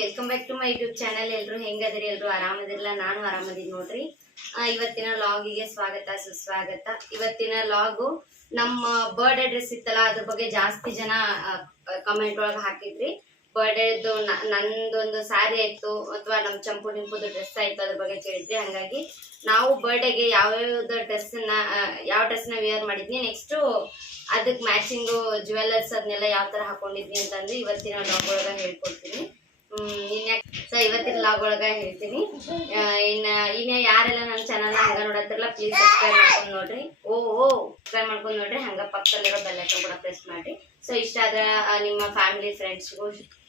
Welcome back to my YouTube channel. ಎಲ್ಲರೂ ಹೆಂಗದಿರಿ? ಎಲ್ಲರೂ ಆರಾಮದಿರಲ್ಲ? ನಾನು ಆರಾಮದಿನಿ ನೋಡ್ರಿ. ಇವತ್ತಿನ ಲಾಗಿಗೆ ಸ್ವಾಗತ ಸುಸ್ವಾಗತ. ಇವತ್ತಿನ ಲಾಗು ನಮ್ಮ ಬರ್ಡೇ ಡ್ರೆಸ್ ಇತ್ತಲ್ಲ, ಅದ್ರ ಬಗ್ಗೆ ಜಾಸ್ತಿ ಜನ ಕಮೆಂಟ್ ಒಳಗೆ ಹಾಕಿದ್ರಿ. ಬರ್ಡೇದು ನಂದೊಂದು ಸ್ಯಾರಿ ಆಯ್ತು ಅಥವಾ ನಮ್ಮ ಚಂಪು ಡಿಂಪುದು ಡ್ರೆಸ್ ಆಯ್ತು, ಅದ್ರ ಬಗ್ಗೆ ಕೇಳಿದ್ರಿ. ಹಂಗಾಗಿ ನಾವು ಬರ್ಡೇಗೆ ಯಾವ್ಯಾವ್ದು ಯಾವ ಡ್ರೆಸ್ನ ವೇರ್ ಮಾಡಿದ್ನಿ, ನೆಕ್ಸ್ಟು ಅದಕ್ಕೆ ಮ್ಯಾಚಿಂಗು ಜ್ಯುವೆಲ್ಲರ್ಸ್ ಅದನ್ನೆಲ್ಲ ಯಾವ ಥರ ಹಾಕೊಂಡಿದ್ನಿ ಅಂತಂದ್ರೆ ಇವತ್ತಿನ ಲಾಗ್ ಒಳಗೆ ಹೇಳ್ಕೊಡ್ತೀನಿ. ಇವತ್ತಿನ ಲಾಗ್ ಒಳಗೆ ಹೇಳ್ತೀನಿ. ಇನ್ನ ಯಾರೆಲ್ಲ ನನ್ನ ಚಾನಲ್ನ ಹಂಗ ನೋಡತ್ತಿರಲ್ಲ, ಪ್ಲೀಸ್ ಸಬ್ಸ್ಕ್ರೈಬ್ ಮಾಡ್ಕೊಂಡು ನೋಡ್ರಿ. ಸಬ್ಸ್ಕ್ರೈಬ್ ಮಾಡ್ಕೊಂಡು ನೋಡ್ರಿ. ಹಂಗ ಪಕ್ಕದಲ್ಲಿರೋ ಬೆಲ್ ಐಕಾನ್ ಕೂಡ ಪ್ರೆಸ್ ಮಾಡ್ರಿ. ಸೊ ಇಷ್ಟ ಆದ್ರೆ ನಿಮ್ಮ ಫ್ಯಾಮಿಲಿ ಫ್ರೆಂಡ್ಸ್ಗೂ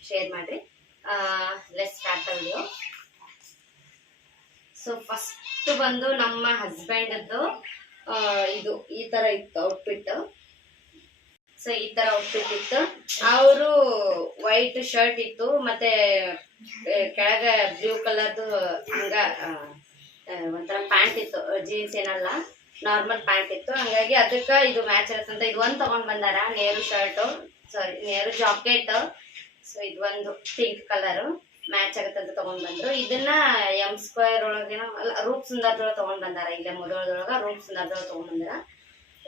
ಶೇರ್ ಮಾಡ್ರಿ. Let's start the video. So first ಬಂದು ನಮ್ಮ ಹಸ್ಬೆಂಡದ್ದು ಇದು ಈ ತರ ಇತ್ತು ಔಟ್ಫಿಟ್. ಸೊ ಈ ತರ ಔಟ್ಫಿಟ್ ಇತ್ತು. ಅವರು ವೈಟ್ ಶರ್ಟ್ ಇತ್ತು, ಮತ್ತೆ ಕೆಳಗ ಬ್ಲೂ ಕಲರ್ದು ಹಂಗ ಒಂಥರ ಪ್ಯಾಂಟ್ ಇತ್ತು. ಜೀನ್ಸ್ ಏನಲ್ಲ, ನಾರ್ಮಲ್ ಪ್ಯಾಂಟ್ ಇತ್ತು. ಹಂಗಾಗಿ ಅದಕ್ಕೆ ಇದು ಮ್ಯಾಚ್ ಆಗುತ್ತಂತ ಇದು ಒಂದು ತಗೊಂಡ್ ಬಂದಾರ. ನೇರು ಜಾಕೆಟ್. ಸೊ ಇದು ಒಂದು ಪಿಂಕ್ ಕಲರ್ ಮ್ಯಾಚ್ ಆಗುತ್ತಂತ ತಗೊಂಡ್ ಬಂದ್ರು. ಇದನ್ನ M² ಒಳಗೇನೋ ರೂಪ್ ಸುಂದರದೊಳಗೆ ತಗೊಂಡ್ ಬಂದಾರ. ಇಲ್ಲೇ ಮೊದಲದೊಳಗ ರೂಪ್ ಸುಂದರದೊಳಗೆ ತಗೊಂಡ್ ಬಂದಾರ.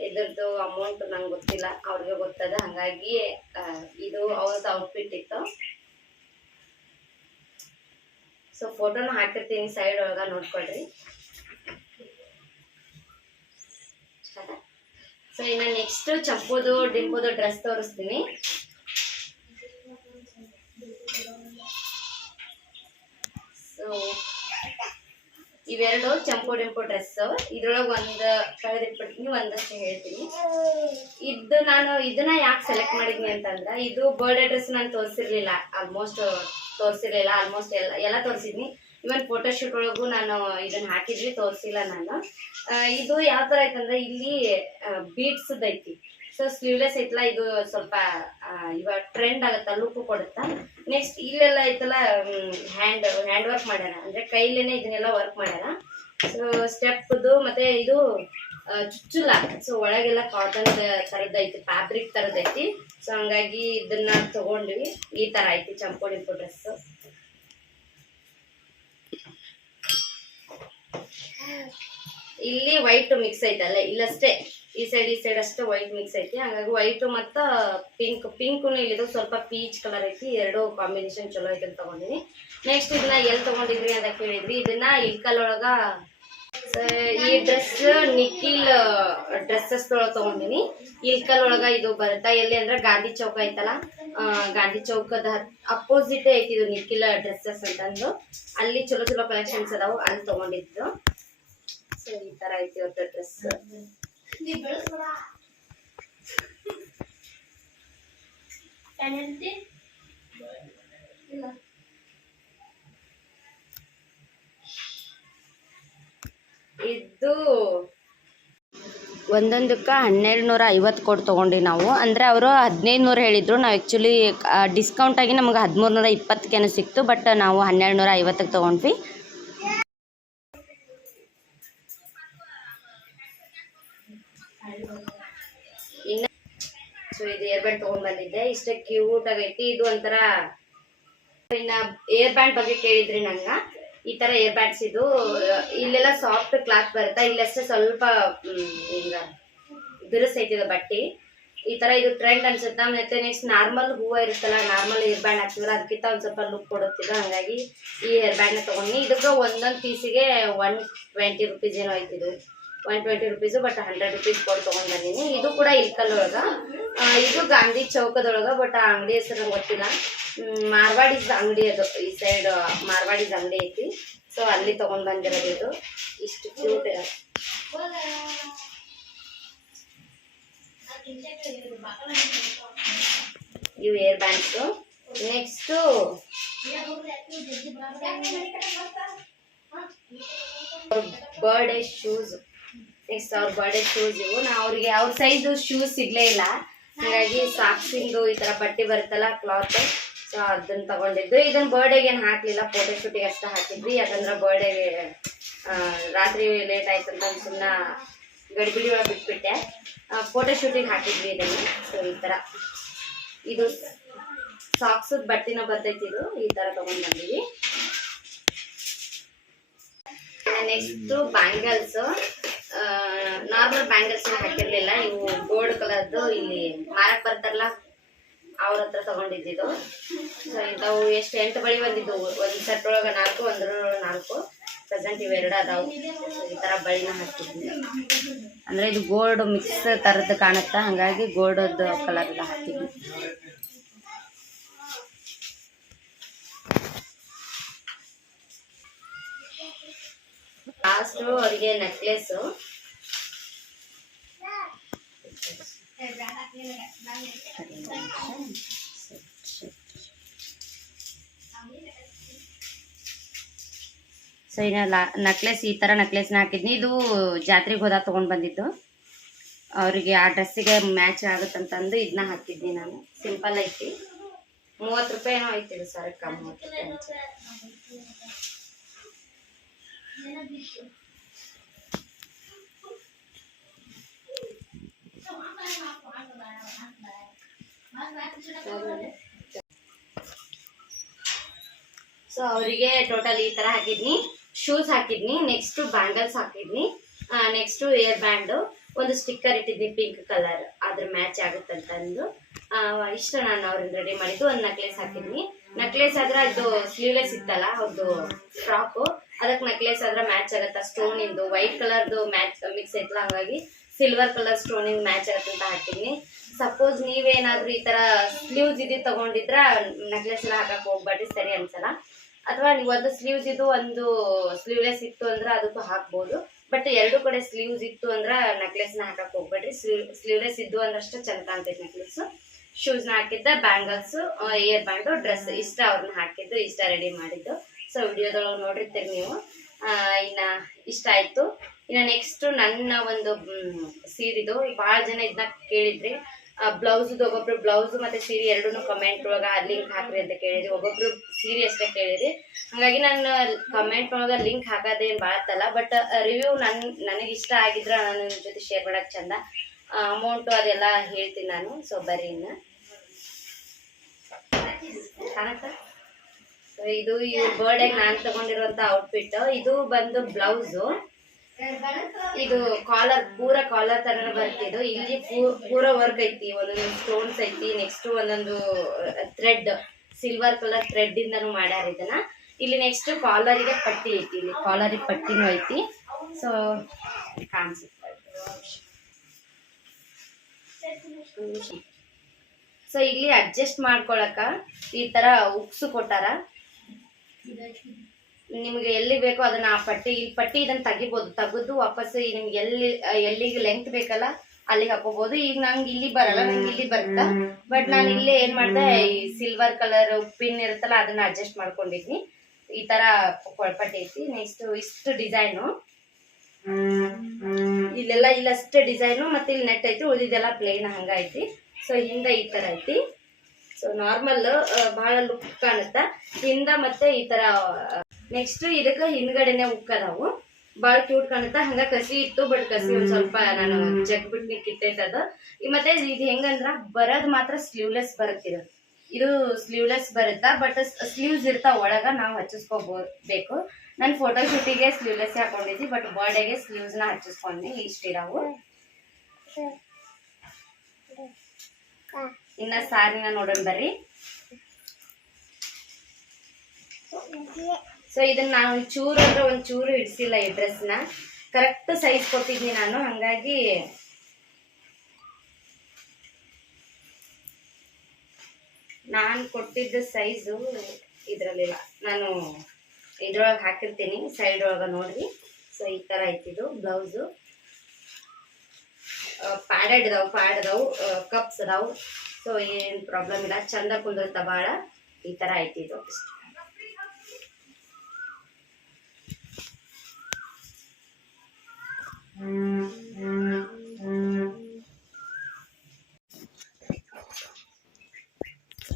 ಇದ್ರದ್ದು ಅಮೌಂಟ್ ನಂಗೆ ಗೊತ್ತಿಲ್ಲ, ಅವ್ರಿಗೆ ಗೊತ್ತದ. ಹಂಗಾಗಿ ಇದು ಅವ್ರದ್ದು ಔಟ್ಫಿಟ್ ಇತ್ತು. ಸೊ ಫೋಟೋನ ಹಾಕಿರ್ತೀನಿ ಸೈಡ್ ಒಳಗ, ನೋಡ್ಕೊಳ್ರಿ. ಸೊ ಇನ್ನು ನೆಕ್ಸ್ಟ್ ಚಂಪುದು ಡಿಂಪುದು ಡ್ರೆಸ್ ತೋರಿಸ್ತೀನಿ. ಸೊ ಇವೆರಡು ಚಂಪು ಡಿಂಪು ಡ್ರೆಸ್. ಇದ್ರೊಳಗೆ ಒಂದು ಕಳೆದಿಟ್ಬಿಡ್ತೀನಿ, ಒಂದಷ್ಟು ಹೇಳ್ತೀನಿ. ಇದನ್ನ ಯಾಕೆ ಸೆಲೆಕ್ಟ್ ಮಾಡಿದ್ನಿ ಅಂತಂದ್ರೆ, ಇದು ಬರ್ಡೇ ಡ್ರೆಸ್ ನಾನು ತೋರಿಸಿರ್ಲಿಲ್ಲ. ಆಲ್ಮೋಸ್ಟ್ ಎಲ್ಲ ತೋರಿಸಿದ್ನಿ. ಇವನ್ ಫೋಟೋಶೂಟ್ ಒಳಗೂ ನಾನು ಇದನ್ನ ಹಾಕಿದ್ವಿ, ತೋರಿಸಿಲ್ಲ ನಾನು. ಇದು ಯಾವ ತರ ಐತಂದ್ರೆ, ಇಲ್ಲಿ ಬೀಡ್ಸ್ ಐತಿ. ಸೊ ಸ್ಲೀವ್ಲೆಸ್ ಐತಲ್ಲ, ಇದು ಸ್ವಲ್ಪ ಇವಾಗ ಟ್ರೆಂಡ್ ಆಗುತ್ತಾ, ಲುಕ್ ಕೊಡುತ್ತಾ. ನೆಕ್ಸ್ಟ್ ಇಲ್ಲೆಲ್ಲ ಐತಲ್ಲ ಹ್ಯಾಂಡ್ ವರ್ಕ್ ಮಾಡ್ಯಾರ, ಅಂದ್ರೆ ಕೈಲೇನೆ ಇದನ್ನೆಲ್ಲ ವರ್ಕ್ ಮಾಡ್ಯಾರ. ಸೊ ಸ್ಟೆಪ್ದು ಮತ್ತೆ ಇದು ಚುಚ್ಚುಲ. ಸೊ ಒಳಗೆಲ್ಲ ಕಾಟನ್ ತರದೈತಿ, ಫ್ಯಾಬ್ರಿಕ್ ತರದೈತಿ. ಸೊ ಹಂಗಾಗಿ ಇದನ್ನ ತಗೊಂಡ್ವಿ. ಈ ತರ ಐತಿ ಚಂಪು ಡಿಂಪು ಡ್ರೆಸ್. ಇಲ್ಲಿ ವೈಟ್ ಮಿಕ್ಸ್ ಐತಲ್ಲ, ಇಲ್ಲಷ್ಟೇ ಈ ಸೈಡ್ ಅಷ್ಟೇ ವೈಟ್ ಮಿಕ್ಸ್ ಐತಿ. ಹಂಗಾಗಿ ವೈಟ್ ಮತ್ತು ಪಿಂಕ್ನು ಇಲ್ಲಿದು ಸ್ವಲ್ಪ ಪೀಚ್ ಕಲರ್ ಐತಿ. ಎರಡು ಕಾಂಬಿನೇಷನ್ ಚಲೋ ಐತಿ ಅಂತ ತಗೊಂಡಿನಿ. ನೆಕ್ಸ್ಟ್ ಇದನ್ನ ಎಲ್ಲಿ ತಗೊಂಡಿದ್ರಿ ಅಂತ ಕೇಳಿದ್ರಿ. ಇದನ್ನ ಇಲ್ಕಲ್ ಒಳಗ ಈ ಡ್ರೆಸ್ ನಿಖಿಲ್ ಡ್ರೆಸ್ಸಸ್ ಒಳಗೆ ತಗೊಂಡಿನಿ. ಇಲ್ಕಲ್ ಒಳಗ ಇದು ಬರುತ್ತಾ ಎಲ್ಲಿ ಅಂದ್ರೆ ಗಾಂಧಿ ಚೌಕ ಐತಲ್ಲ, ಗಾಂಧಿ ಚೌಕದ ಅಪೋಸಿಟ್ ಐತಿ ಇದು ನಿಖಿಲ್ ಡ್ರೆಸ್ಸಸ್ ಅಂತಂದು. ಅಲ್ಲಿ ಚಲೋ ಕಲೆಕ್ಷನ್ಸ್ ಅದಾವು, ಅಲ್ಲಿ ತಗೊಂಡಿದ್ದು. ಸೊ ಈ ತರ ಐತಿ ಇವತ್ತು ಡ್ರೆಸ್. ಇದು ಒಂದೊಂದಕ್ಕೆ 1250 ಕೊಟ್ಟು ತೊಗೊಂಡ್ವಿ ನಾವು. ಅಂದರೆ ಅವರು 1500 ಹೇಳಿದರು. ನಾವು ಆ್ಯಕ್ಚುಲಿ ಡಿಸ್ಕೌಂಟ್ ಆಗಿ ನಮ್ಗೆ 1320 ಸಿಕ್ತು. ಬಟ್ ನಾವು 1250ಕ್ಕೆ ತೊಗೊಂಡ್ವಿ. ಇನ್ನು ಸೊ ಇದು ಏರ್ಬ್ಯಾಂಡ್ ತೊಗೊಂಡ್ ಬಂದಿದ್ದೆ, ಇಷ್ಟೇ ಕ್ಯೂಟ್ ಆಗೈತಿ. ಇದು ಒಂಥರ ಇನ್ನ ಏರ್ ಬ್ಯಾಂಡ್ ಬಗ್ಗೆ ಕೇಳಿದ್ರಿ ನಂಗ. ಈ ತರ ಏರ್ ಬ್ಯಾಂಡ್ಸ್ ಇದು ಇಲ್ಲೆಲ್ಲ ಸಾಫ್ಟ್ ಕ್ಲಾತ್ ಬರುತ್ತಾ, ಇಲ್ಲಷ್ಟೇ ಸ್ವಲ್ಪ ಈಗ ಬಿರುಸೈತಿದೆ ಬಟ್ಟೆ. ಈ ತರ ಇದು ಟ್ರೆಂಡ್ ಅನ್ಸುತ್ತಾ. ಮತ್ತೆ ನೆಕ್ಸ್ಟ್ ನಾರ್ಮಲ್ ಹೂವು ಇರುತ್ತಲ್ಲ, ನಾರ್ಮಲ್ ಏರ್ ಬ್ಯಾಂಡ್ ಹಾಕ್ತಿವಲ್ಲ, ಅದಕ್ಕಿಂತ ಒಂದ್ ಸ್ವಲ್ಪ ಲುಕ್ ಕೊಡುತ್ತಿಲ್ಲ. ಹಂಗಾಗಿ ಈ ಏರ್ ಬ್ಯಾಂಡ್ ನ ತಗೊಂಡಿ. ಇದಕ್ಕೆ ಒಂದೊಂದು ಪೀಸಿಗೆ 120 ರುಪೀಸ್ ಏನೋ ಐತಿದು, 120 ರುಪೀಸು. ಬಟ್ 100 ರುಪೀಸ್ ಕೊಟ್ಟು ತೊಗೊಂಡ್ ಬಂದೀನಿ. ಇದು ಕೂಡ ಇಲ್ಕಲ್ ಒಳಗ, ಇದು ಗಾಂಧಿ ಚೌಕದೊಳಗ. ಬಟ್ ಆ ಅಂಗಡಿ ಹೆಸರು ನಂಗೆ ಗೊತ್ತಿಲ್ಲ. ಮಾರ್ವಾಡಿಸ್ ಅಂಗಡಿ ಅದು, ಈ ಸೈಡ್ ಮಾರ್ವಾಡಿಸ್ ಅಂಗಡಿ ಐತಿ. ಸೊ ಅಲ್ಲಿ ತಗೊಂಡ್ ಬಂದಿರೋದು. ಇದು ಇಷ್ಟು ಕ್ಯೂಟ್ ಇದೆ. ಇವು air bands. Next birthday shoes. Next ಅವ್ರ ಬರ್ಡೇ ಶೂಸ್ ಇವು. ನಾ ಅವ್ರಿಗೆ ಅವ್ರ ಸೈಜ್ ಶೂಸ್ ಸಿಗ್ಲೇ ಇಲ್ಲ. ಹಾಗಾಗಿ ಸಾಕ್ಸಿಂದು ಈ ತರ ಬಟ್ಟೆ ಬರುತ್ತಲ್ಲ ಕ್ಲಾತ್, ಸೊ ಅದನ್ನ ತಗೊಂಡಿದ್ದು. ಇದನ್ನ ಬರ್ಡೇಗೆ ಏನು ಹಾಕ್ಲಿಲ್ಲ, ಫೋಟೋಶೂಟಿಗೆ ಅಷ್ಟೇ ಹಾಕಿದ್ವಿ. ಯಾಕಂದ್ರೆ ಬರ್ಡೇಗೆ ರಾತ್ರಿ ಲೇಟ್ ಆಯ್ತು ಅಂತ ಸುಮ್ಮನೆ ಗಡಿಬಿಡಿ ಒಳಗೆ ಬಿಟ್ಬಿಟ್ಟೆ. ಫೋಟೋಶೂಟಿಗೆ ಹಾಕಿದ್ವಿ ಇದನ್ನು. ಸೊ ಈ ತರ ಇದು ಸಾಕ್ಸ್ ಬಟ್ಟಿನ ಬರ್ತೈತಿ. ಇದು ಈ ತರ ತಗೊಂಡ್ ಬಂದಿವಿ. ನೆಕ್ಸ್ಟ್ ಬ್ಯಾಂಗಲ್ಸ್, ನಾರ್ಮಲ್ ಬ್ಯಾಂಗಲ್ಸ್ ಹಾಕಿರ್ಲಿಲ್ಲ, ಇವು ಗೋಲ್ಡ್ ಕಲರ್ದು ಇಲ್ಲಿ ಮಾರಕ್ ಬರ್ತಾರಲ್ಲ ಅವ್ರ ಹತ್ರ ತಗೊಂಡಿದ್ದು. ಸೊ ಇಂಥವು ಎಷ್ಟು 8 ಬಳಿ ಬಂದಿದ್ದು. ಒಂದ್ ಸೆಟ್ ಒಳಗ 4, ಒಂದ್ರೊಳಗ 4. ಪ್ರೆಸೆಂಟ್ ಇವೆರಡು ಅದಾವು. ಈ ತರ ಬಳಿನ ಹಾಕಿದ್ವಿ. ಅಂದ್ರೆ ಇದು ಗೋಲ್ಡ್ ಮಿಕ್ಸ್ ತರದ್ದು ಕಾಣುತ್ತಾ, ಹಂಗಾಗಿ ಗೋಲ್ಡ್ ಕಲರ್ ಹಾಕಿದ್ವಿ. ಲಾಸ್ಟ್ ಅವರಿಗೆ ನೆಕ್ಲೆಸ್. ಸೊ ಇನ್ನ ನೆಕ್ಲೆಸ್, ಈ ತರ ನೆಕ್ಲೆಸ್ನ ಹಾಕಿದ್ನಿ. ಇದು ಜಾತ್ರೆಗೆ ಹೋದಾಗ ತಗೊಂಡ್ ಬಂದಿದ್ದು. ಅವರಿಗೆ ಆ ಡ್ರೆಸ್ಸಿಗೆ ಮ್ಯಾಚ್ ಆಗುತ್ತಂತಂದು ಇದನ್ನ ಹಾಕಿದ್ನಿ ನಾನು. ಸಿಂಪಲ್ ಐತಿ, 30 ರೂಪಾಯಿ ಏನೋ ಐತಿ ಇದು ಸರಕ್ಕ. 30 ರೂಪಾಯಿ. ಸೊ ಅವರಿಗೆ ಟೋಟಲ್ ಈ ತರ ಹಾಕಿದ್ನಿ. ಶೂಸ್ ಹಾಕಿದ್ನಿ, ನೆಕ್ಸ್ಟ್ ಬ್ಯಾಂಗಲ್ಸ್ ಹಾಕಿದ್ನಿ, ನೆಕ್ಸ್ಟ್ ಏರ್ ಬ್ಯಾಂಡ್, ಒಂದು ಸ್ಟಿಕ್ಕರ್ ಇಟ್ಟಿದ್ನಿ ಪಿಂಕ್ ಕಲರ್, ಅದ್ರ ಮ್ಯಾಚ್ ಆಗುತ್ತಂತಂದು ಇಷ್ಟ ನಾನು ಅವ್ರನ್ನ ರೆಡಿ ಮಾಡಿದ್ದು. ಒಂದು ನೆಕ್ಲೆಸ್ ಹಾಕಿದ್ನಿ. ನೆಕ್ಲೆಸ್ ಆದ್ರೆ ಅದು ಸ್ಲೀವ್ಲೆಸ್ ಇತ್ತಲ್ಲ ಅವ್ರದ್ದು ಫ್ರಾಕ್, ಅದಕ್ಕೆ ನೆಕ್ಲೆಸ್ ಆದ್ರೆ ಮ್ಯಾಚ್ ಆಗತ್ತ. ಸ್ಟೋನ್ ಇಂದು ವೈಟ್ ಕಲರ್ದು ಮ್ಯಾಚ್ ಮಿಕ್ಸ್ ಐತಲ್ಲ, ಹಂಗಾಗಿ ಸಿಲ್ವರ್ ಕಲರ್ ಸ್ಟೋನ್ ಇಂದ ಮ್ಯಾಚ್ ಆಗತ್ತಂತ ಹಾಕಿದ್ನಿ. ಸಪೋಸ್ ನೀವೇನಾದ್ರೂ ಈ ತರ ಸ್ಲೀವ್ಸ್ ಇದು ತಗೊಂಡಿದ್ರ ನೆಕ್ಲೆಸ್ ಎಲ್ಲ ಹಾಕಕ್ ಹೋಗ್ಬೇಡ್ರಿ, ಸರಿ ಅನ್ಸಲ್ಲ. ಅಥವಾ ನೀವು ಒಂದು ಸ್ಲೀವ್ಸ್ ಇದು ಒಂದು ಸ್ಲೀವ್ಲೆಸ್ ಇತ್ತು ಅಂದ್ರೆ ಅದಕ್ಕೂ ಹಾಕ್ಬೋದು. ಬಟ್ 2 ಕಡೆ ಸ್ಲೀವ್ಸ್ ಇತ್ತು ಅಂದ್ರೆ ನೆಕ್ಲೆಸ್ನ ಹಾಕಕ್ ಹೋಗ್ಬೇಡ್ರಿ. ಸ್ಲೀವ್ಲೆಸ್ ಇದ್ದು ಅಂದ್ರಷ್ಟೇ ಚಂದ ಕಾಣ್ತೈತಿ ನೆಕ್ಲೆಸ್. ಶೂಸ್ನ ಹಾಕಿದ್ದ, ಬ್ಯಾಂಗಲ್ಸ್, ಇಯರ್ ಬ್ಯಾಂಡು, ಡ್ರೆಸ್ ಇಷ್ಟ ಅವ್ರನ್ನ ಹಾಕಿದ್ದು, ಇಷ್ಟ ರೆಡಿ ಮಾಡಿದ್ದು. ಸೊ ವಿಡಿಯೋದೊಳಗೆ ನೋಡಿರ್ತೀರಿ ನೀವು. ಇನ್ನ ಇಷ್ಟ ಆಯ್ತು. ಇನ್ನ ನೆಕ್ಸ್ಟ್ ನನ್ನ ಒಂದು ಸೀರಿದು ಭಾಳ ಜನ ಇದನ್ನ ಕೇಳಿದ್ರಿ. ಬ್ಲೌಸ್, ಒಬ್ಬೊಬ್ರು ಬ್ಲೌಸ್ ಮತ್ತೆ ಸೀರೆ ಎರಡೂ ಕಮೆಂಟ್ ಒಳಗ ಲಿಂಕ್ ಹಾಕ್ರಿ ಅಂತ ಕೇಳಿದ್ರಿ. ಒಬ್ಬೊಬ್ರು ಸೀರೆ ಅಷ್ಟೇ ಕೇಳಿದ್ರಿ. ಹಾಗಾಗಿ ನಾನು ಕಮೆಂಟ್ ಒಳಗ ಲಿಂಕ್ ಹಾಕೋದೇನು ಭಾಳತ್ತಲ್ಲ. ಬಟ್ ರಿವ್ಯೂ ನನಗೆ ಇಷ್ಟ ಆಗಿದ್ರ ನಾನು ನಿಮ್ಮ ಜೊತೆ ಶೇರ್ ಮಾಡಕ್ ಚಂದ. ಅಮೌಂಟು ಅದೆಲ್ಲ ಹೇಳ್ತೀನಿ ನಾನು. ಸೊ ಬರ್ರಿ ಇನ್ನ ಕಾಣತ್ತ. ಇದು ಈ ಬರ್ಡೇಗೆ ನಾನು ತಗೊಂಡಿರುವಂತ ಔಟ್ಫಿಟ್. ಇದು ಬಂದು ಬ್ಲೌಸು. ಇದು ಕಾಲರ್, ಪೂರ ಕಾಲರ್ ತರನ ಬರ್ತಿದ್ದು. ಇಲ್ಲಿ ಪೂರ ವರ್ಕ್ ಐತಿ, ಒಂದೊಂದು ಸ್ಟೋನ್ಸ್ ಐತಿ. ನೆಕ್ಸ್ಟ್ ಒಂದೊಂದು ಥ್ರೆಡ್, ಸಿಲ್ವರ್ ಕಲರ್ ಥ್ರೆಡ್ ಇಂದನು ಮಾಡ್ಯಾರ ಇದನ್ನ. ಇಲ್ಲಿ ನೆಕ್ಸ್ಟ್ ಕಾಲರಿಗೆ ಪಟ್ಟಿ ಐತಿ, ಇಲ್ಲಿ ಕಾಲರಿಗೆ ಪಟ್ಟಿನೂ ಐತಿ. ಸೊ ಕಾಣಿಸುತ್ತೆ. ಸೊ ಇಲ್ಲಿ ಅಡ್ಜಸ್ಟ್ ಮಾಡ್ಕೊಳಕ ಈ ತರ ಉಕ್ಸು ಕೊಟ್ಟಾರ. ನಿಮ್ಗೆ ಎಲ್ಲಿ ಬೇಕೋ ಅದನ್ನ ಆ ಪಟ್ಟಿ, ಈ ಪಟ್ಟಿ ಇದನ್ನ ತೆಗಿಬಹುದು. ತೆಗೆದು ವಾಪಸ್ ನಿಮ್ಗೆ ಎಲ್ಲಿಗೆ ಲೆಂತ್ ಬೇಕಲ್ಲ ಅಲ್ಲಿಗೆ ಹಾಕೋಬಹುದು. ಈಗ ನಂಗೆ ಇಲ್ಲಿ ಬರಲ್ಲ, ನಂಗೆ ಇಲ್ಲಿ ಬರುತ್ತಾ. ಬಟ್ ನಾನು ಇಲ್ಲೇ ಏನ್ ಮಾಡ್ದೆ, ಈ ಸಿಲ್ವರ್ ಕಲರ್ ಪಿನ್ ಇರುತ್ತಲ್ಲ ಅದನ್ನ ಅಡ್ಜಸ್ಟ್ ಮಾಡ್ಕೊಂಡಿದ್ನಿ. ಈ ತರ ಪಟ್ಟಿ ಐತಿ. ನೆಕ್ಸ್ಟ್ ಇಷ್ಟು ಡಿಸೈನು, ಇಲ್ಲೆಲ್ಲ ಇಲ್ಲಷ್ಟು ಡಿಸೈನು, ಮತ್ತೆ ಇಲ್ಲಿ ನೆಟ್ ಐತಿ, ಉಳಿದಿದೆಲ್ಲ ಪ್ಲೇನ್ ಹಂಗ ಐತಿ. ಸೊ ಹಿಂದ ಈ ತರ ಐತಿ. ಸೊ ನಾರ್ಮಲ್ ಬಹಳ ಲುಕ್ ಕಾಣುತ್ತ ಹಿಂದ. ಮತ್ತೆ ಈ ತರ ನೆಕ್ಸ್ಟ್ ಇದಕ್ಕೆ ಹಿಂದ್ಗಡೆನೆ ಉಕ್ ಅದಾವು, ಬಾಳ ಕ್ಯೂಟ್ ಕಾಣುತ್ತ. ಹಂಗ ಕಸಿ ಇತ್ತು, ಬಟ್ ಕಸಿ ಒಂದ್ ಸ್ವಲ್ಪ ನಾನು ಜಗ್ ಬಿಟ್ಟು ಕಿತ್ತೈತದ. ಮತ್ತೆ ಇದು ಹೆಂಗಂದ್ರ ಬರೋದ್ ಮಾತ್ರ ಸ್ಲೀವ್ಲೆಸ್ ಬರುತ್ತಿದ. ಇದು ಸ್ಲೀವ್ಲೆಸ್ ಬರುತ್ತಾ, ಬಟ್ ಸ್ಲೀವ್ಸ್ ಇರ್ತಾವ ಒಳಗ, ನಾವು ಹಚ್ಚಿಸ್ಕೋಬೇಕು. ನಾನು ಫೋಟೋ ಶೂಟಿಗೆ ಸ್ಲೀವ್ಲೆಸ್ ಹಾಕೊಂಡಿದ್ವಿ, ಬಟ್ ಬರ್ಡೇಗೆ ಸ್ಲೀವ್ಸ್ ನ ಹಚ್ಚಿಸ್ಕೊಂಡ್ವಿ. ಇಷ್ಟಿದಾವು. ಇನ್ನ ಸಾರಿನ ನೋಡೋಣ ಬರ್ರಿ. ಸೊ ಇದನ್ನ ನಾನು ಚೂರು ಅಂದ್ರೆ ಒಂಚೂರು ಹಿಡ್ಸಿಲ್ಲ. ಈ ಡ್ರೆಸ್ನ ಕರೆಕ್ಟ್ ಸೈಜ್ ಕೊಟ್ಟಿದ್ನಿ ನಾನು. ಹಂಗಾಗಿ ನಾನು ಕೊಟ್ಟಿದ್ದ ಸೈಜು ಇದ್ರಲ್ಲಿಲ್ಲ, ನಾನು ಇದ್ರೊಳಗೆ ಹಾಕಿರ್ತೀನಿ ಸೈಡ್ ಒಳಗ ನೋಡ್ರಿ. ಸೊ ಈ ತರ ಐತಿದು ಬ್ಲೌಸು. ಪ್ಯಾಡೆಡ್ ಅದಾವು, ಕಪ್ಸ್ ಅದಾವು. ಸೊ ಏನ್ ಪ್ರಾಬ್ಲಮ್ ಇಲ್ಲ, ಚಂದ ಕುಂದಿರ್ತ ಭಾಳ. ಈ ತರ ಐತಿದು.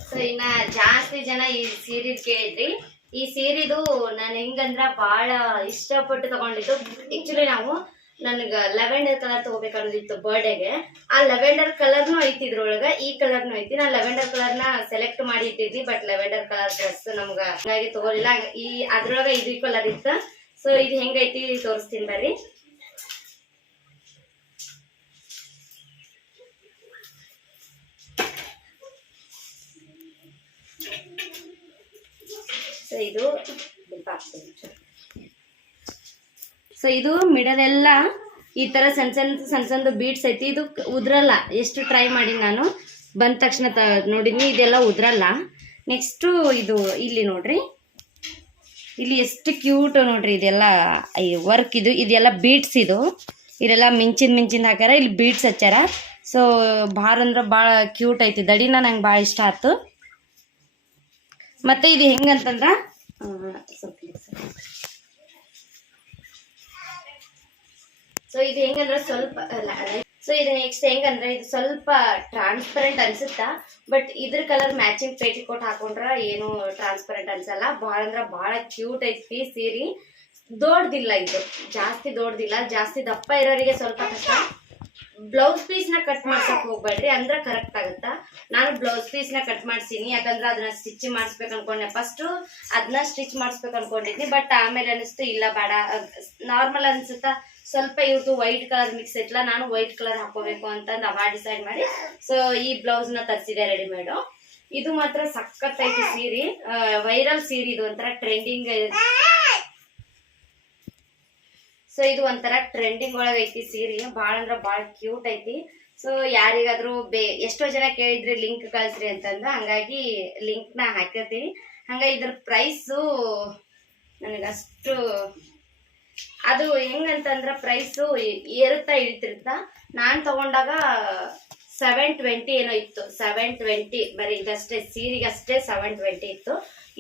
ಸೊ ಇನ್ನ ಜಾಸ್ತಿ ಜನ ಈ ಸೀರೆ ಕೇಳಿದ್ರಿ. ಈ ಸೀರೆದು ನಾನು ಹೆಂಗಂದ್ರ ಬಾಳ ಇಷ್ಟಪಟ್ಟು ತಗೊಂಡಿದ್ದು. ಆಕ್ಚುಲಿ ನಾವು ನನಗೆ ಲೆವೆಂಡರ್ ಕಲರ್ ತಗೋಬೇಕನ್ನೋದಿತ್ತು ಬರ್ಡೇಗೆ. ಆ ಲೆವೆಂಡರ್ ಕಲರ್ನು ಐತಿ ಇದ್ರೊಳಗೆ, ಈ ಕಲರ್ನು ಐತಿ. ನಾನು ಲೆವೆಂಡರ್ ಕಲರ್ನ ಸೆಲೆಕ್ಟ್ ಮಾಡಿ ಇಟ್ಟಿದ್ವಿ, ಬಟ್ ಲೆವೆಂಡರ್ ಕಲರ್ ಡ್ರೆಸ್ ನಮ್ಗೆ ಹಾಗಾಗಿ ತಗೋಲಿಲ್ಲ. ಈ ಅದ್ರೊಳಗೆ ಇದು ಕಲರ್ ಇತ್ತು. ಸೊ ಇದು ಹೆಂಗೈತಿ ತೋರಿಸ್ತೀನಿ ಬರ್ರಿ. ಸೊ ಇದು ಮಿಡಲ್ ಎಲ್ಲ ಈ ತರ ಸಣ್ಣ ಸಣ್ಣ ಬೀಡ್ಸ್ ಐತಿ. ಇದು ಉದ್ರಲ್ಲ, ಎಷ್ಟು ಟ್ರೈ ಮಾಡಿ ನಾನು ಬಂದ ತಕ್ಷಣ ನೋಡಿದ್ನಿ, ಇದೆಲ್ಲ ಉದ್ರಲ್ಲ. ನೆಕ್ಸ್ಟು ಇದು ಇಲ್ಲಿ ನೋಡ್ರಿ, ಇಲ್ಲಿ ಎಷ್ಟು ಕ್ಯೂಟ್ ನೋಡ್ರಿ, ಇದೆಲ್ಲ ವರ್ಕ್. ಇದೆಲ್ಲ ಬೀಡ್ಸ್, ಇದೆಲ್ಲ ಮಿಂಚಿಂದ ಹಾಕ್ಯಾರ, ಇಲ್ಲಿ ಬೀಡ್ಸ್ ಹಚ್ಚಾರ. ಸೊ ಭಾಳ ಅಂದ್ರೆ ಭಾಳ ಕ್ಯೂಟ್ ಐತಿ. ದಡಿನ ನಂಗೆ ಭಾಳ ಇಷ್ಟ ಆಯ್ತು. ಮತ್ತೆ ಇದು ಹೆಂಗಂತಂದ್ರ ಸೊ ಇದು ಹೆಂಗಂದ್ರೆ ಸ್ವಲ್ಪ ಸೊ ಇದು ನೆಕ್ಸ್ಟ್ ಹೆಂಗಂದ್ರೆ ಇದು ಸ್ವಲ್ಪ ಟ್ರಾನ್ಸ್ಪರೆಂಟ್ ಅನ್ಸುತ್ತಾ, ಬಟ್ ಇದ್ರ ಕಲರ್ ಮ್ಯಾಚಿಂಗ್ ಪೇಟಿಕೋಟ್ ಹಾಕೊಂಡ್ರ ಏನು ಟ್ರಾನ್ಸ್ಪರೆಂಟ್ ಅನ್ಸಲ್ಲ. ಭಾಳ ಅಂದ್ರೆ ಭಾಳ ಕ್ಯೂಟ್ ಐತಿ ಸೀರೆ. ದೊಡ್ಡದಿಲ್ಲ, ಇದು ಜಾಸ್ತಿ ದೊಡ್ಡದಿಲ್ಲ. ಜಾಸ್ತಿ ದಪ್ಪ ಇರೋರಿಗೆ ಸ್ವಲ್ಪ ಕಷ್ಟ. ಬ್ಲೌಸ್ ಪೀಸ್ ನ ಕಟ್ ಮಾಡ್ಸಕ್ ಹೋಗ್ಬೇಡ್ರಿ, ಅಂದ್ರೆ ಕರೆಕ್ಟ್ ಆಗುತ್ತಾ. ನಾನು ಬ್ಲೌಸ್ ಪೀಸ್ ನ ಕಟ್ ಮಾಡ್ಸೀನಿ, ಯಾಕಂದ್ರೆ ಅದನ್ನ ಸ್ಟಿಚ್ ಮಾಡಿಸ್ಬೇಕು ಅನ್ಕೊಂಡೆ. ಫಸ್ಟ್ ಅದನ್ನ ಸ್ಟಿಚ್ ಮಾಡಿಸ್ಬೇಕು ಅನ್ಕೊಂಡಿದ್ನಿ, ಬಟ್ ಆಮೇಲೆ ಅನಿಸ್ತು ಇಲ್ಲ ಬೇಡ, ನಾರ್ಮಲ್ ಅನ್ಸುತ್ತಾ. ಸ್ವಲ್ಪ ಇವ್ರದ್ದು ವೈಟ್ ಕಲರ್ ಮಿಕ್ಸ್ ಐತ್ಲ, ನಾನು ವೈಟ್ ಕಲರ್ ಹಾಕೋಬೇಕು ಅಂತಂದು ಅವ ಡಿಸೈಡ್ ಮಾಡಿ ಸೊ ಈ ಬ್ಲೌಸ್ ನ ತರಿಸಿದೆ ರೆಡಿಮೇಡು. ಇದು ಮಾತ್ರ ಸಖತ್ ಐತಿ ಸೀರೆ, ವೈರಲ್ ಸೀರೆ. ಇದು ಒಂಥರ ಟ್ರೆಂಡಿಂಗ್. ಸೊ ಇದು ಒಂಥರ ಟ್ರೆಂಡಿಂಗ್ ಒಳಗೆ ಐತಿ ಸೀರೆ. ಭಾಳ ಅಂದ್ರೆ ಭಾಳ ಕ್ಯೂಟ್ ಐತಿ. ಸೊ ಯಾರಿಗಾದ್ರೂ ಎಷ್ಟೋ ಜನ ಕೇಳಿದ್ರಿ ಲಿಂಕ್ ಕಳಿಸ್ರಿ ಅಂತಂದ್ರೆ, ಹಂಗಾಗಿ ಲಿಂಕ್ ನ ಹಾಕಿರ್ತೀವಿ. ಹಂಗಾಗಿ ಇದ್ರ ಪ್ರೈಸು ನನಗಷ್ಟು ಅದು ಹೆಂಗಂತಂದ್ರ ಪ್ರೈಸು ಏರುತ್ತಾ ಇಳಿತಿರುತ್ತಾ. ನಾನ್ ತಗೊಂಡಾಗ 720 ಏನೋ ಇತ್ತು, 720 ಬರೀ ಇದಷ್ಟೇ ಸೀರೆಗಷ್ಟೇ 720 ಇತ್ತು.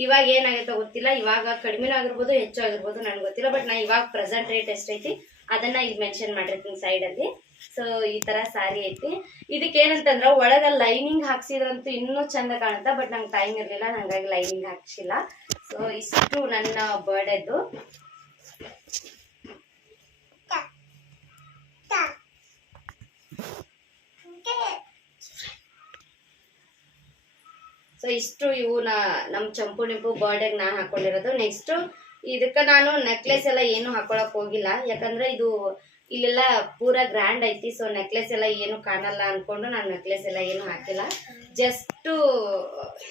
ಇವಾಗ ಏನಾಗುತ್ತೆ ಗೊತ್ತಿಲ್ಲ, ಇವಾಗ ಕಡಿಮೆನೂ ಆಗಿರ್ಬೋದು ಹೆಚ್ಚು ಆಗಿರ್ಬೋದು ನನಗೆ ಗೊತ್ತಿಲ್ಲ. ಬಟ್ ನಾ ಇವಾಗ ಪ್ರೆಸೆಂಟ್ ರೇಟ್ ಎಷ್ಟೈತಿ ಅದನ್ನ ಈಗ ಮೆನ್ಷನ್ ಮಾಡಿರ್ತೀನಿ ಸೈಡ್ ಅಲ್ಲಿ. ಸೊ ಈ ತರ ಸಾರಿ ಐತಿ. ಇದಕ್ಕೆ ಏನಂತಂದ್ರ ಒಳಗ ಲೈನಿಂಗ್ ಹಾಕ್ಸಿದ್ರಂತೂ ಇನ್ನೂ ಚಂದ ಕಾಣುತ್ತಾ, ಬಟ್ ನಂಗೆ ಟೈಮ್ ಇರ್ಲಿಲ್ಲ, ಹಂಗಾಗಿ ಲೈನಿಂಗ್ ಹಾಕ್ಸಿಲ್ಲ. ಸೊ ಇಷ್ಟು ನನ್ನ ಬರ್ಡೇದು. ಸೊ ಇಷ್ಟು ಇವು ನಮ್ ಚಂಪು ನಿಂಪು ಬರ್ಡೇಗೆ ನಾನು ಹಾಕೊಂಡಿರೋದು. ನೆಕ್ಸ್ಟ್ ಇದಕ್ಕ ನಾನು ನೆಕ್ಲೆಸ್ ಎಲ್ಲ ಏನು ಹಾಕೊಳಕ್ ಹೋಗಿಲ್ಲ, ಯಾಕಂದ್ರೆ ಇದು ಇಲ್ಲೆಲ್ಲ ಪೂರಾ ಗ್ರ್ಯಾಂಡ್ ಐತಿ. ಸೊ ನೆಕ್ಲೆಸ್ ಎಲ್ಲ ಏನು ಕಾಣಲ್ಲ ಅನ್ಕೊಂಡು ನಾನು ನೆಕ್ಲೆಸ್ ಎಲ್ಲ ಏನು ಹಾಕಿಲ್ಲ. ಜಸ್ಟ್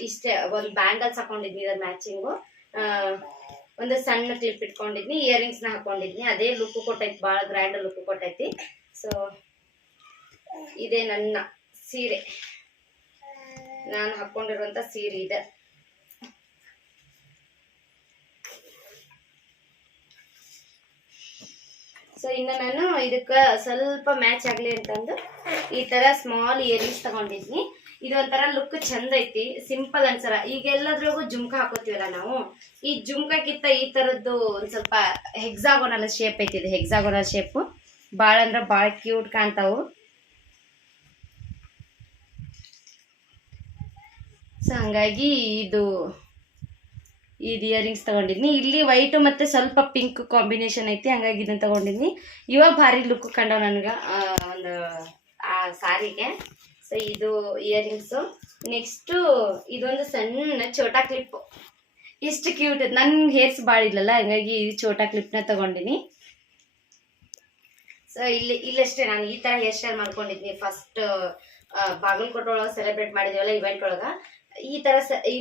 ಇಷ್ಟೇ ಒಂದು ಬ್ಯಾಂಗಲ್ಸ್ ಹಾಕೊಂಡಿದ್ನಿ, ಇದ್ರ ಮ್ಯಾಚಿಂಗು. ಒಂದು ಸಣ್ಣ ಕ್ಲಿಪ್ ಇಟ್ಕೊಂಡಿದ್ನಿ, ಇಯರಿಂಗ್ಸ್ ನ ಹಾಕೊಂಡಿದ್ನಿ. ಅದೇ ಲುಕ್ ಕೊಟ್ಟೈತಿ, ಭಾಳ ಗ್ರ್ಯಾಂಡ್ ಲುಕ್ ಕೊಟ್ಟೈತಿ. ಸೊ ಇದೇ ನನ್ನ ಸೀರೆ, ನಾನು ಹಾಕೊಂಡಿರುವಂತ ಸೀರೆ ಇದೆ. ಸೊ ಇನ್ನು ನಾನು ಇದಕ್ಕ ಸ್ವಲ್ಪ ಮ್ಯಾಚ್ ಆಗ್ಲಿ ಅಂತಂದು ಈ ತರ ಸ್ಮಾಲ್ ಇಯರಿಂಗ್ಸ್ ತಗೊಂಡಿದ್ನಿ. ಇದು ಒಂಥರ ಲುಕ್ ಚಂದ ಐತಿ, ಸಿಂಪಲ್ ಅನ್ಸರ. ಈಗ ಎಲ್ಲದ್ರಾಗೂ ಜುಮ್ಕ ಹಾಕೋತೀವಲ್ಲ ನಾವು, ಈ ಜುಮ್ಕಕ್ಕಿಂತ ಈ ತರದ್ದು ಒಂದ್ ಸ್ವಲ್ಪ ಹೆಕ್ಸಾಗೋನಲ್ ಶೇಪ್ ಐತಿ. ಇದು ಹೆಕ್ಸಾಗೋನಲ್ ಶೇಪ್ ಭಾಳ ಅಂದ್ರೆ ಭಾಳ ಕ್ಯೂಟ್ ಕಾಣ್ತಾವು. ಸೊ ಹಂಗಾಗಿ ಇದು ಇಯರಿಂಗ್ಸ್ ತಗೊಂಡಿದ್ನಿ. ಇಲ್ಲಿ ವೈಟ್ ಮತ್ತೆ ಸ್ವಲ್ಪ ಪಿಂಕ್ ಕಾಂಬಿನೇಷನ್ ಐತಿ, ಹಂಗಾಗಿ ಇದನ್ನ ತಗೊಂಡಿದ್ನಿ. ಇವಾಗ ಭಾರಿ ಲುಕ್ ಕಂಡವ್ ನನ್ಗ ಒಂದು ಆ ಸಾರಿಗೆ. ಸೊ ಇದು ಇಯರಿಂಗ್ಸು. ನೆಕ್ಸ್ಟ್ ಇದೊಂದು ಸಣ್ಣ ಚೋಟಾ ಕ್ಲಿಪ್, ಇಷ್ಟು ಕ್ಯೂಟ್. ನನ್ ಹೇರ್ಸ್ ಭಾಳ ಇಲ್ಲಲ್ಲ, ಹಂಗಾಗಿ ಚೋಟಾ ಕ್ಲಿಪ್ನ ತಗೊಂಡಿನಿ. ಸೊ ಇಲ್ಲಷ್ಟೇ ನಾನು ಈ ತರ ಹೇರ್ ಸ್ಟೈಲ್ ಮಾಡ್ಕೊಂಡಿದ್ನಿ. ಫಸ್ಟ್ ಬಾಗಲಕೋಟೆ ಒಳಗೆ ಸೆಲೆಬ್ರೇಟ್ ಮಾಡಿದ್ವಲ್ಲ ಇವೆಂಟ್ ಒಳಗ, ಈ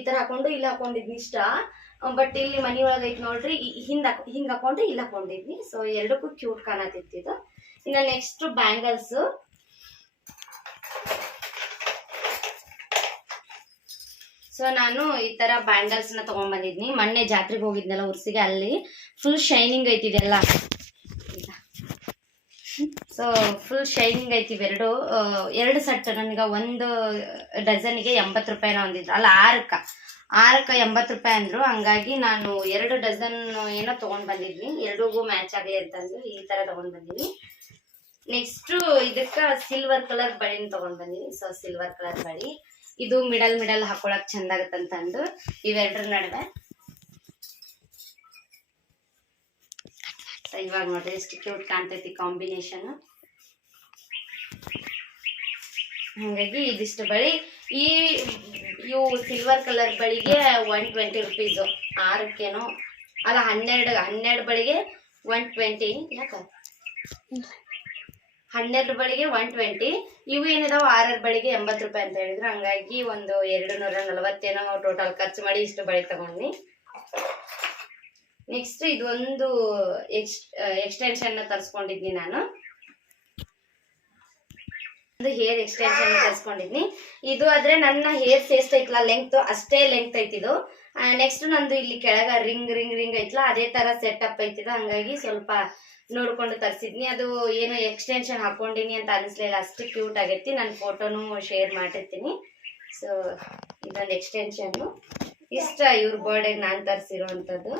ತರ ಹಾಕೊಂಡು ಇಲ್ಲಿ ಹಾಕೊಂಡಿದ್ನಿ ಇಷ್ಟ. ಬಟ್ ಇಲ್ಲಿ ಮನಿ ಒಳಗ ಐತಿ ನೋಡ್ರಿ, ಹಿಂಗ್ ಹಾಕೊಂಡು ಇಲ್ಲಿ ಹಾಕೊಂಡಿದ್ನಿ. ಸೊ ಎರಡಕ್ಕೂ ಕ್ಯೂಟ್ ಕಾಣತಿತ್ತು. ಇನ್ನ ನೆಕ್ಸ್ಟ್ ಬ್ಯಾಂಗಲ್ಸ್. ಸೊ ನಾನು ಈ ತರ ಬ್ಯಾಂಗಲ್ಸ್ ನ ತಗೊಂಡ್ ಬಂದಿದ್ನಿ. ಮೊನ್ನೆ ಜಾತ್ರೆಗೆ ಹೋಗಿದ್ನಲ್ಲ ಉರ್ಸಿಗೆ, ಅಲ್ಲಿ ಫುಲ್ ಶೈನಿಂಗ್ ಐತಿ ಇದೆಲ್ಲ. ಸೊ ಫುಲ್ ಶೈನಿಂಗ್ ಐತಿ ಎರಡು ಸೆಟ್. ನನಗೆ ಒಂದು ಡಜನ್ಗೆ 80 ರೂಪಾಯಿನ ಒಂದಿದ್ರು, ಅಲ್ಲ 6ಕ್ಕೆ 80 ರೂಪಾಯಿ ಅಂದ್ರು. ಹಂಗಾಗಿ ನಾನು 2 ಡಜನ್ ಏನೋ ತಗೊಂಡ್ ಬಂದಿದ್ನಿ, ಎರಡಿಗೂ ಮ್ಯಾಚ್ ಆಗಲಿ ಅಂತಂದು ಈ ತರ ತಗೊಂಡ್ ಬಂದಿನಿ. ನೆಕ್ಸ್ಟ್ ಇದಕ್ಕ ಸಿಲ್ವರ್ ಕಲರ್ ಬಳಿನ ತಗೊಂಡ್ ಬಂದಿನಿ. ಸೊ ಸಿಲ್ವರ್ ಕಲರ್ ಬಳಿ ಇದು ಮಿಡಲ್ ಹಾಕೊಳಕ್ ಚಂದ ಆಗತ್ತಂತಂದು ಇವೆರಡರ ನಡುವೆ. ಸೊ ಇವಾಗ ನೋಡ್ರಿ ಎಷ್ಟು ಕ್ಯೂಟ್ ಕಾಣ್ತೈತಿ ಕಾಂಬಿನೇಷನ್. ಹಾಗಾಗಿ ಇದಿಷ್ಟು ಬಳಿ ಇವು ಸಿಲ್ವರ್ ಕಲರ್ ಬಳಿಗೆ 120 ರುಪೀಸು. 6ಕೇನೋ ಅಲ್ಲ 12 ಬಳಿಗೆ 120. ಯಾಕ 12 ಬಳಿಗೆ 120. ಇವು ಏನಿದಾವ 6 ಬಳಿಗೆ 80 ರೂಪಾಯಿ ಅಂತ ಹೇಳಿದ್ರು. ಹಂಗಾಗಿ ಒಂದು 240 ಏನೋ ಟೋಟಲ್ ಖರ್ಚು ಮಾಡಿ ಇಷ್ಟು ಬಳಿ ತಗೊಂಡ್ನಿ. ನೆಕ್ಸ್ಟ್ ಇದೊಂದು ಎಕ್ಸ್ಟೆನ್ಷನ್ ತರಿಸ್ಕೊಂಡಿದ್ನಿ ನಾನು. ಒಂದು ಹೇರ್ ಎಕ್ಸ್ಟೆನ್ಷನ್ ತರಿಸ್ಕೊಂಡಿದ್ನಿ. ಇದು ಆದ್ರೆ ನನ್ನ ಹೇರ್ಸ್ ಎಷ್ಟೈತಲ್ಲ ಲೆಂತ್ ಅಷ್ಟೇ ಲೆಂತ್ ಐತಿದು. ನೆಕ್ಸ್ಟ್ ನಂದು ಇಲ್ಲಿ ಕೆಳಗ ರಿಂಗ್ ಐತ್ಲಾ ಅದೇ ತರ ಸೆಟಪ್ ಐತಿದ. ಹಂಗಾಗಿ ಸ್ವಲ್ಪ ನೋಡ್ಕೊಂಡು ತರಿಸಿದ್ನಿ. ಅದು ಏನು ಎಕ್ಸ್ಟೆನ್ಷನ್ ಹಾಕೊಂಡಿನಿ ಅಂತ ಅನಿಸ್ಲಿಲ್ಲ, ಅಷ್ಟು ಕ್ಯೂಟ್ ಆಗೈತಿ. ನಾನು ಫೋಟೋನು ಶೇರ್ ಮಾಡಿರ್ತೀನಿ. ಸೊ ಇದೊಂದು ಎಕ್ಸ್ಟೆನ್ಷನ್ ಇಷ್ಟ ಇವ್ರ ಬರ್ಡೇಗೆ ನಾನು ತರಿಸಿರುವಂಥದ್ದು.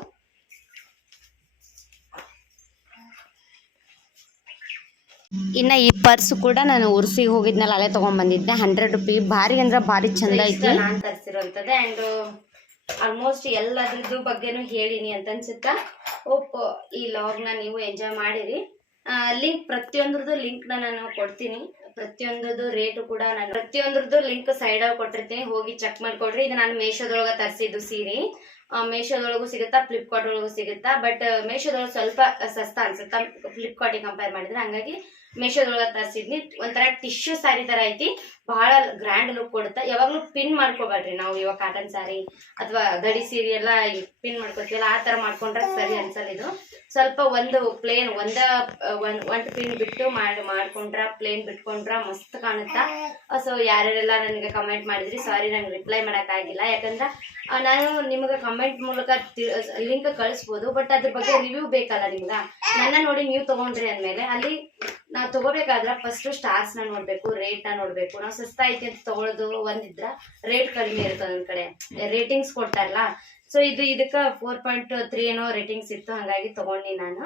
ಇನ್ನ ಈ ಪರ್ಸ್ ಕೂಡ ನಾನು ಉರ್ಸಿಗೆ ಹೋಗಿದ್ನಲ್ಲ ಅಲ್ಲೇ ತಗೊಂಡ್ ಬಂದಿದ್ದೆ. 100 ರೂಪಾಯಿ. ಭಾರಿ ಅಂದ್ರೆ ಭಾರಿ ಚಂದ ಐತಿ. ನಾನು ತರಿಸಿರುವಂಥದ್ದು. ಆ್ಯಂಡ್ ಆಲ್ಮೋಸ್ಟ್ ಎಲ್ಲದ್ರದ್ದು ಬಗ್ಗೆನೂ ಹೇಳಿನಿ ಅಂತ ಅನ್ಸುತ್ತಾ. ಹೋಪ್ ಈ ಲಾಗ್ನ ನೀವು ಎಂಜಾಯ್ ಮಾಡಿರಿ. ಲಿಂಕ್ ಪ್ರತಿಯೊಂದ್ರದ್ದು ಲಿಂಕ್ನ ನಾನು ಕೊಡ್ತೀನಿ. ಪ್ರತಿಯೊಂದ್ರದ್ದು ರೇಟು ಕೂಡ ನಾನು ಪ್ರತಿಯೊಂದ್ರದ್ದು ಲಿಂಕ್ ಸೈಡಲ್ಲಿ ಕೊಟ್ಟಿರ್ತೀನಿ, ಹೋಗಿ ಚೆಕ್ ಮಾಡ್ಕೊಡ್ರಿ. ಇದು ನಾನು ಮೇಶೋದೊಳಗೆ ತರಿಸಿದ್ದು ಸೀರೆ. ಮೇಶೋದೊಳಗೂ ಸಿಗುತ್ತಾ, ಫ್ಲಿಪ್ಕಾರ್ಟ್ ಒಳಗೂ ಸಿಗುತ್ತಾ. ಬಟ್ ಮೇಶೋದೊಳಗೆ ಸ್ವಲ್ಪ ಸಸ್ತಾ ಅನ್ಸುತ್ತಾ ಫ್ಲಿಪ್ಕಾರ್ಟಿಗೆ ಕಂಪೇರ್ ಮಾಡಿದ್ರೆ. ಹಂಗಾಗಿ ಮೇಶೋದೊಳಗೆ ತರಿಸಿದ್ನಿ. ಒಂಥರ ಟಿಶ್ಯೂ ಸ್ಯಾರಿ ತರ ಐತಿ, ಬಹಳ ಗ್ರ್ಯಾಂಡ್ ಲುಕ್ ಕೊಡುತ್ತೆ. ಯಾವಾಗ್ಲೂ ಪಿನ್ ಮಾಡ್ಕೋಬೇಡ್ರಿ. ನಾವು ಇವಾಗ ಕಾಟನ್ ಸ್ಯಾರಿ ಅಥವಾ ಗಡಿ ಸೀರೆ ಎಲ್ಲ ಪಿನ್ ಮಾಡ್ಕೋತೀವಲ್ಲ ಆ ತರ ಮಾಡ್ಕೊಂಡ್ರೆ ಸರಿ ಅನ್ಸಲ್ಲ. ಇದು ಸ್ವಲ್ಪ ಒಂದು ಪ್ಲೇನ್ ಒಂದು ಪಿನ್ ಬಿಟ್ಟು ಮಾಡ್ಕೊಂಡ್ರ ಪ್ಲೇನ್ ಬಿಟ್ಕೊಂಡ್ರ ಮಸ್ತ್ ಕಾಣುತ್ತಾ. ಸೊ ಯಾರ್ಯಾರೆಲ್ಲ ನನಗೆ ಕಮೆಂಟ್ ಮಾಡಿದ್ರಿ, ಸಾರಿ ನಂಗೆ ರಿಪ್ಲೈ ಮಾಡೋಕ್ಕಾಗಿಲ್ಲ. ಯಾಕಂದ್ರೆ ನಾನು ನಿಮಗೆ ಕಮೆಂಟ್ ಮೂಲಕ ಲಿಂಕ್ ಕಳಿಸ್ಬೋದು, ಬಟ್ ಅದ್ರ ಬಗ್ಗೆ ರಿವ್ಯೂ ಬೇಕಲ್ಲ ನಿಮ್ಗೆ. ನನ್ನ ನೋಡಿ ನೀವು ತಗೊಂಡ್ರಿ ಅಂದಮೇಲೆ ಅಲ್ಲಿ ನಾವು ತಗೋಬೇಕಾದ್ರೆ ಫಸ್ಟ್ ಸ್ಟಾರ್ಸ್ನ ನೋಡ್ಬೇಕು, ರೇಟ್ನ ನೋಡ್ಬೇಕು. ನಾವು ಸಸ್ತಾ ಐತಿ ಅಂತ ತಗೊಳ್ಳೋದು ಒಂದಿದ್ರ ರೇಟ್ ಕಡಿಮೆ ಇರುತ್ತೆ. ಒಂದ್ ಕಡೆ ರೇಟಿಂಗ್ಸ್ ಕೊಡ್ತಾರಲ್ಲ. ಸೊ ಇದಕ್ಕೆ 4.3 ಏನೋ ರೇಟಿಂಗ್ಸ್ ಇತ್ತು. ಹಾಗಾಗಿ ತಗೊಂಡಿ ನಾನು.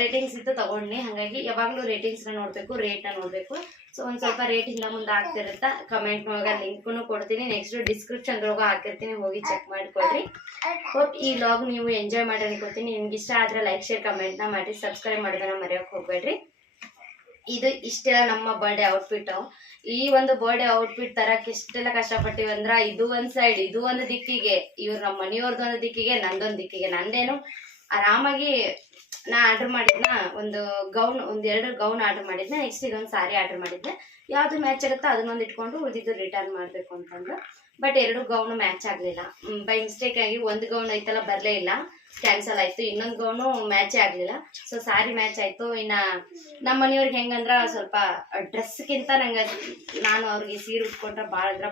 ರೇಟಿಂಗ್ಸ್ ಇತ್ತು ತಗೊಂಡ್ನಿ. ಹಾಗಾಗಿ ಯಾವಾಗಲೂ ರೇಟಿಂಗ್ಸ್ನ ನೋಡ್ಬೇಕು, ರೇಟ್ನ ನೋಡ್ಬೇಕು. ಸೊ ಒಂದ್ ಸ್ವಲ್ಪ ರೇಟ್ ಇಂದ ಮುಂದೆ ಆಗ್ತಿರುತ್ತಾ. ಕಮೆಂಟ್ ಒಳಗ ಲಿಂಕ್ನು ಕೊಡ್ತೀನಿ, ನೆಕ್ಸ್ಟ್ ಡಿಸ್ಕ್ರಿಪ್ಷನ್ ಒಳಗ ಹಾಕಿರ್ತೀನಿ, ಹೋಗಿ ಚೆಕ್ ಮಾಡ್ಕೊಳ್ರಿ. ಹೋಪ್ ಈ ಲಾಗ್ ನೀವು ಎಂಜಾಯ್ ಮಾಡಿ ಅನ್ಕೊತೀನಿ. ನಿಮ್ಗೆ ಇಷ್ಟ ಆದ್ರೆ ಲೈಕ್ ಶೇರ್ ಕಮೆಂಟ್ನ ಮಾಡಿ, ಸಬ್ಸ್ಕ್ರೈಬ್ ಮಾಡೋದನ್ನ ಮರೆಯೋಕೆ ಹೋಗ್ಬೇಡ್ರಿ. ಇದು ಇಷ್ಟೆಲ್ಲ ನಮ್ಮ ಬರ್ಡೇ ಔಟ್ಫಿಟ್. ಈ ಒಂದು ಬರ್ಡೇ ಔಟ್ಫಿಟ್ ತರಕ್ಕೆ ಇಷ್ಟೆಲ್ಲ ಕಷ್ಟಪಟ್ಟಿವಿ ಅಂದ್ರ ಇದು ಒಂದ್ ಸೈಡ್, ಇದು ಒಂದು ದಿಕ್ಕಿಗೆ, ಇವ್ರು ನಮ್ಮ ಮನೆಯವ್ರದ್ದು ಒಂದು ದಿಕ್ಕಿಗೆ, ನಂದೊಂದು ದಿಕ್ಕಿಗೆ. ನಂದೇನು ಆರಾಮಾಗಿ ನಾ ಆರ್ಡರ್ ಮಾಡಿದ್ನ ಒಂದು ಗೌನ್, 2 ಗೌನ್ ಆರ್ಡರ್ ಮಾಡಿದ್ದೆ. ನೆಕ್ಸ್ಟ್ ಇದೊಂದು ಸಾರಿ ಆರ್ಡರ್ ಮಾಡಿದ್ದೆ. ಯಾವ್ದು ಮ್ಯಾಚ್ ಆಗುತ್ತೋ ಅದನ್ನೊಂದು ಇಟ್ಕೊಂಡು ಉಳಿದಿದ್ದು ರಿಟರ್ನ್ ಮಾಡ್ಬೇಕು ಅಂತಂದ್ರೆ. ಬಟ್ 2 ಗೌನು ಮ್ಯಾಚ್ ಆಗ್ಲಿಲ್ಲ. ಬೈ ಮಿಸ್ಟೇಕ್ ಆಗಿ ಒಂದು ಗೌನ್ ಐತಲ್ಲ ಬರಲೇ ಇಲ್ಲ, ಕ್ಯಾನ್ಸಲ್ ಆಯ್ತು. ಇನ್ನೊಂದು ಗೌನು ಮ್ಯಾಚೇ ಆಗ್ಲಿಲ್ಲ. ಸೊ ಸಾರಿ ಮ್ಯಾಚ್ ಆಯ್ತು. ಇನ್ನ ನಮ್ಮ ಮನೆಯವ್ರಿಗೆ ಹೆಂಗಂದ್ರ ಸ್ವಲ್ಪ ಡ್ರೆಸ್ಗಿಂತ ನಂಗೆ ನಾನು ಅವ್ರಿಗೆ ಸೀರೆ ಉಟ್ಕೊಂಡ್ರೆ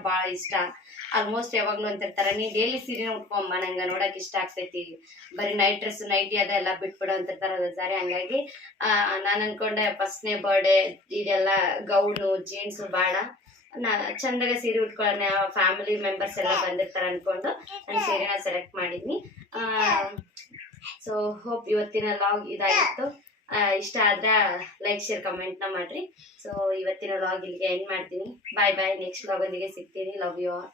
ಭಾಳ ಇಷ್ಟ. ಆಲ್ಮೋಸ್ಟ್ ಯಾವಾಗ್ಲೂ ಅಂತಿರ್ತಾರೆ, ನೀ ಡೈಲಿ ಸೀರೆನ ಉಟ್ಕೊಂಬ, ನಂಗೆ ನೋಡಕ್ ಇಷ್ಟ ಆಗ್ತೈತಿ, ಬರೀ ನೈಟ್ ಡ್ರೆಸ್ ನೈಟಿ ಅದೆಲ್ಲ ಬಿಟ್ಬಿಡು ಅಂತಿರ್ತಾರ ಸಾರಿ. ಹಂಗಾಗಿ ನಾನು ಅನ್ಕೊಂಡೆ ಫಸ್ಟ್ನೇ ಬರ್ಡೇ ಇದೆಲ್ಲ ಗೌನು ಜೀನ್ಸು ಬೇಡ, ಚಂದಾಗ ಸೀರೆ ಉಟ್ಕೊಳ್ಳೋಣ, ಫ್ಯಾಮಿಲಿ ಮೆಂಬರ್ಸ್ ಎಲ್ಲ ಬಂದಿರ್ತಾರ ಅನ್ಕೊಂಡು ನಾನು ಸೀರೆನ ಸೆಲೆಕ್ಟ್ ಮಾಡಿದ್ನಿ. ಸೊ ಹೋಪ್ ಇವತ್ತಿನ ಲಾಗ್ ಇದಾಗಿತ್ತು. ಇಷ್ಟ ಆದ್ರೆ ಲೈಕ್ ಶೇರ್ ಕಮೆಂಟ್ನ ಮಾಡ್ರಿ. ಸೊ ಇವತ್ತಿನ ಲಾಗ್ ಇಲ್ಲಿಗೆ ಎಂಡ್ ಮಾಡ್ತೀನಿ. ಬಾಯ್. ನೆಕ್ಸ್ಟ್ ಲಾಗ್ ಒಂದಿಗೆ ಸಿಗ್ತೀನಿ. Love you all.